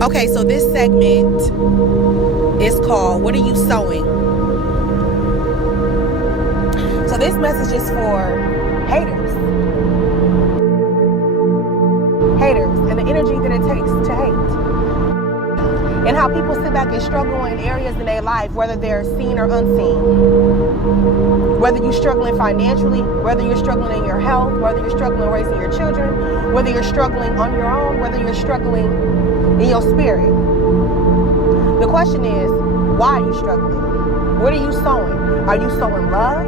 Okay, so this segment is called "What Are You Sowing?" So this message is for haters and the energy that it takes to hate, and how people sit back and struggle in areas in their life, whether they're seen or unseen. Whether you're struggling financially, whether you're struggling in your health, whether you're struggling raising your children, whether you're struggling on your own, whether you're struggling in your spirit. The question is, why are you struggling? What are you sowing? Are you sowing love?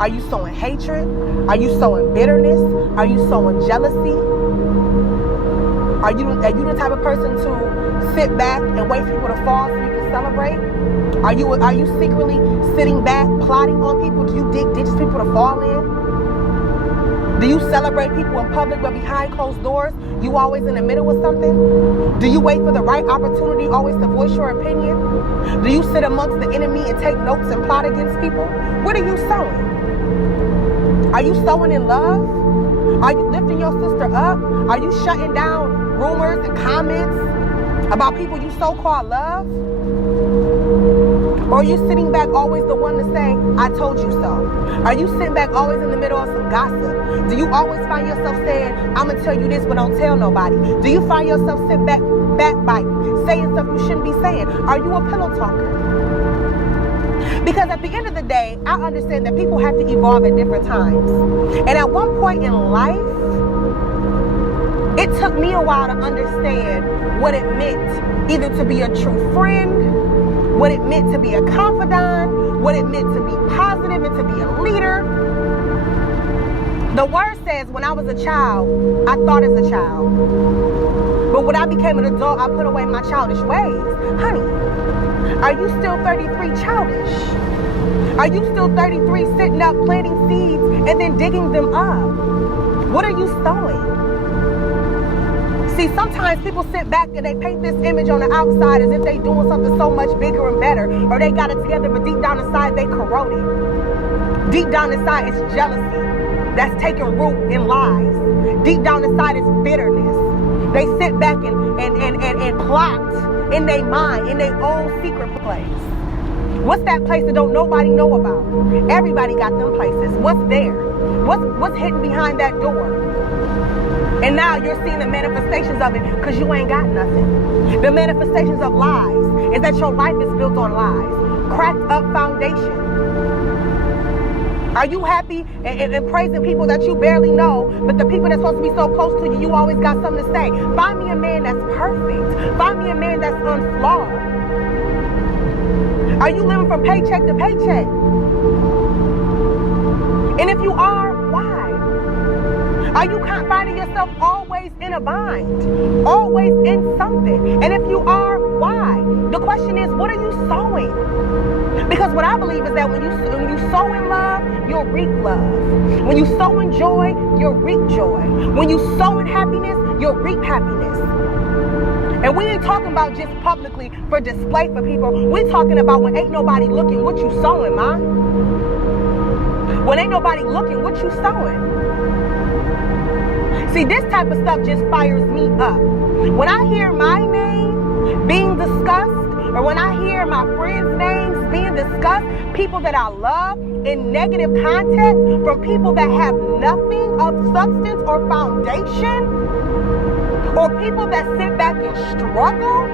Are you sowing hatred? Are you sowing bitterness? Are you sowing jealousy? Are you the type of person to sit back and wait for people to fall so you can celebrate? Are you secretly sitting back plotting on people? Do you dig ditches people to fall in? Do you celebrate people in public but behind closed doors you always in the middle of something? Do you wait for the right opportunity always to voice your opinion? Do you sit amongst the enemy and take notes and plot against people? What are you sowing? Are you sowing in love? Are you lifting your sister up? Are you shutting down rumors and comments about people you so-called love? Or are you sitting back always the one to say, I told you so? Are you sitting back always in the middle of some gossip? Do you always find yourself saying, I'm going to tell you this, but don't tell nobody? Do you find yourself sitting back, backbiting, saying stuff you shouldn't be saying? Are you a pillow talker? Because at the end of the day, I understand that people have to evolve at different times. And at one point in life, it took me a while to understand what it meant either to be a true friend, what it meant to be a confidant, what it meant to be positive and to be a leader. The word says when I was a child, I thought as a child. But when I became an adult, I put away my childish ways. Honey, are you still 33 childish? Are you still 33 sitting up planting seeds and then digging them up? What are you sowing? See, sometimes people sit back and they paint this image on the outside as if they doing something so much bigger and better, or they got it together, but deep down inside they corroded. Deep down inside it's jealousy that's taking root in lies. Deep down inside it's bitterness. They sit back and plot in their mind, in their own secret place. What's that place that don't nobody know about? Everybody got them places. What's there? What's hidden behind that door? And now you're seeing the manifestations of it because you ain't got nothing. The manifestations of lies is that your life is built on lies. Cracked up foundation. Are you happy and praising people that you barely know, but the people that's supposed to be so close to you, you always got something to say? Find me a man that's perfect. Find me a man that's unflawed. Are you living from paycheck to paycheck? And if you are, why? Are you finding yourself always in a bind? Always in something? And if you are, why? The question is, what are you sowing? Because what I believe is that when you sow in love, you'll reap love. When you sow in joy, you'll reap joy. When you sow in happiness, you'll reap happiness. And we ain't talking about just publicly for display for people. We're talking about when ain't nobody looking, what you sowing, man. When ain't nobody looking, what you sowing. See, this type of stuff just fires me up. When I hear my name being discussed, or when I hear my friends' names being discussed, people that I love in negative context, from people that have nothing of substance or foundation, or people that sit back and struggle,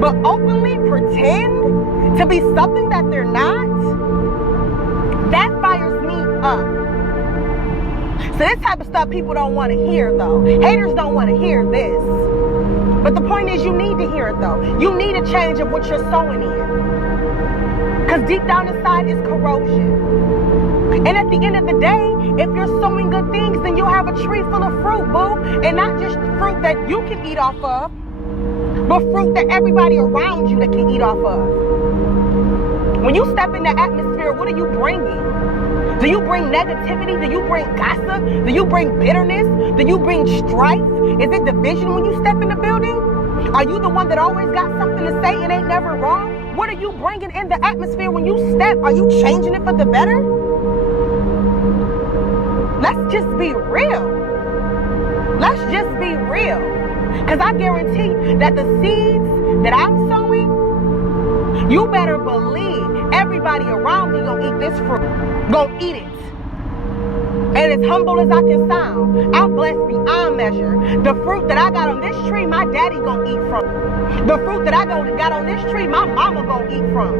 but openly pretend to be something that they're not, that fires me up. So this type of stuff people don't want to hear, though. Haters don't want to hear this. But the point is, you need to hear it, though. You need a change of what you're sowing in. Because deep down inside is corrosion. And at the end of the day, if you're sowing good things, then you'll have a tree full of fruit, boo. And not just fruit that you can eat off of, but fruit that everybody around you that can eat off of. When you step in the atmosphere, what are you bringing? Do you bring negativity? Do you bring gossip? Do you bring bitterness? Do you bring strife? Is it division when you step in the building? Are you the one that always got something to say and ain't never wrong? What are you bringing in the atmosphere when you step? Are you changing it for the better? Let's just be real. Let's just be real. Because I guarantee that the seeds that I'm sowing, you better believe everybody around me gonna eat this fruit. Gonna eat it. And as humble as I can sound, I'm blessed beyond measure. The fruit that I got on this tree, my daddy gonna eat from. The fruit that I got on this tree, my mama gonna eat from.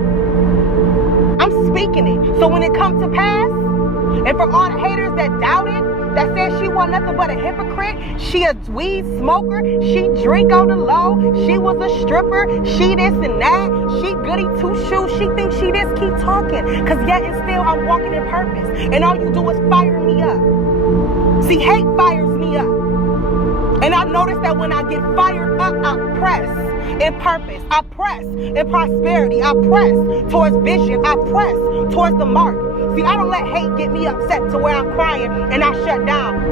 I'm speaking it. So when it comes to pass, and for all the haters that doubt it, that says she wasn't nothing but a hypocrite, she a weed smoker, she drink on the low, she was a stripper, she this and that, she goody two shoes, she thinks she this, keep talking. Cause yet and still I'm walking in purpose. And all you do is fire me up. See, hate fires me up. And I noticed that when I get fired up, I press in purpose. I press in prosperity. I press towards vision. I press towards the mark. See, I don't let hate get me upset to where I'm crying and I shut down.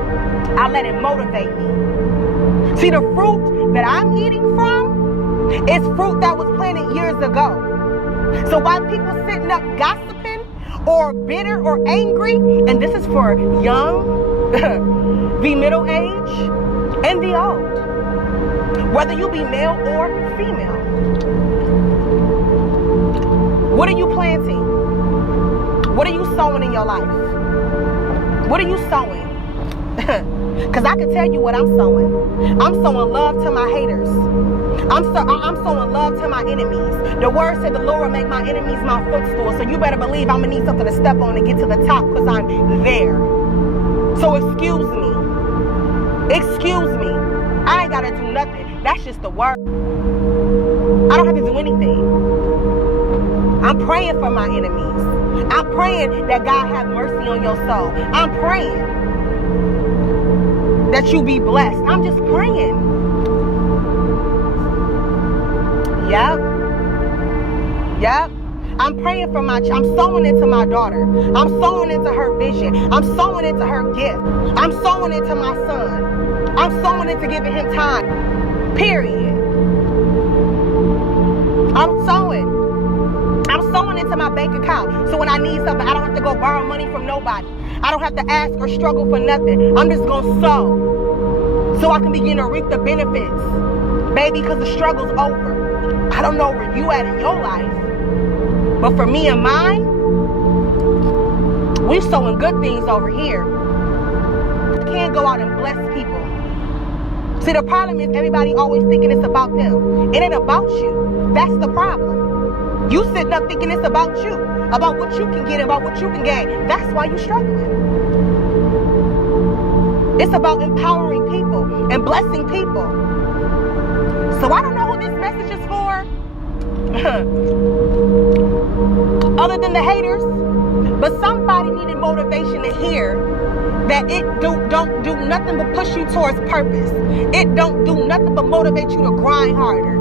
I let it motivate me. See, the fruit that I'm eating from is fruit that was planted years ago. So while people sitting up gossiping or bitter or angry, and this is for young, the middle age, and the old, whether you be male or female, what are you planting? What are you sowing in your life? What are you sowing? Because I can tell you what I'm sowing. I'm sowing love to my haters. I'm sowing love to my enemies. The word said the Lord will make my enemies my footstool. So you better believe I'm going to need something to step on and get to the top because I'm there. So excuse me. Excuse me. I ain't got to do nothing. That's just the word. I don't have to do anything. I'm praying for my enemies. I'm praying that God have mercy on your soul. I'm praying that you be blessed. I'm just praying. Yep. I'm praying for I'm sowing into my daughter. I'm sowing into her vision. I'm sowing into her gift. I'm sowing into my son. I'm sowing into giving him time. Period. I'm sowing into my bank account. So when I need something, I don't have to go borrow money from nobody. I don't have to ask or struggle for nothing. I'm just going to sow so I can begin to reap the benefits. Baby, because the struggle's over. I don't know where you at in your life, but for me and mine, we sowing good things over here. I can't go out and bless people. See, the problem is everybody always thinking it's about them. It ain't about you. That's the problem. You sitting up thinking it's about you, about what you can get, about what you can gain. That's why you're struggling. It's about empowering people and blessing people. So I don't know who this message is for, other than the haters, but somebody needed motivation to hear that it don't do nothing but push you towards purpose. It don't do nothing but motivate you to grind harder.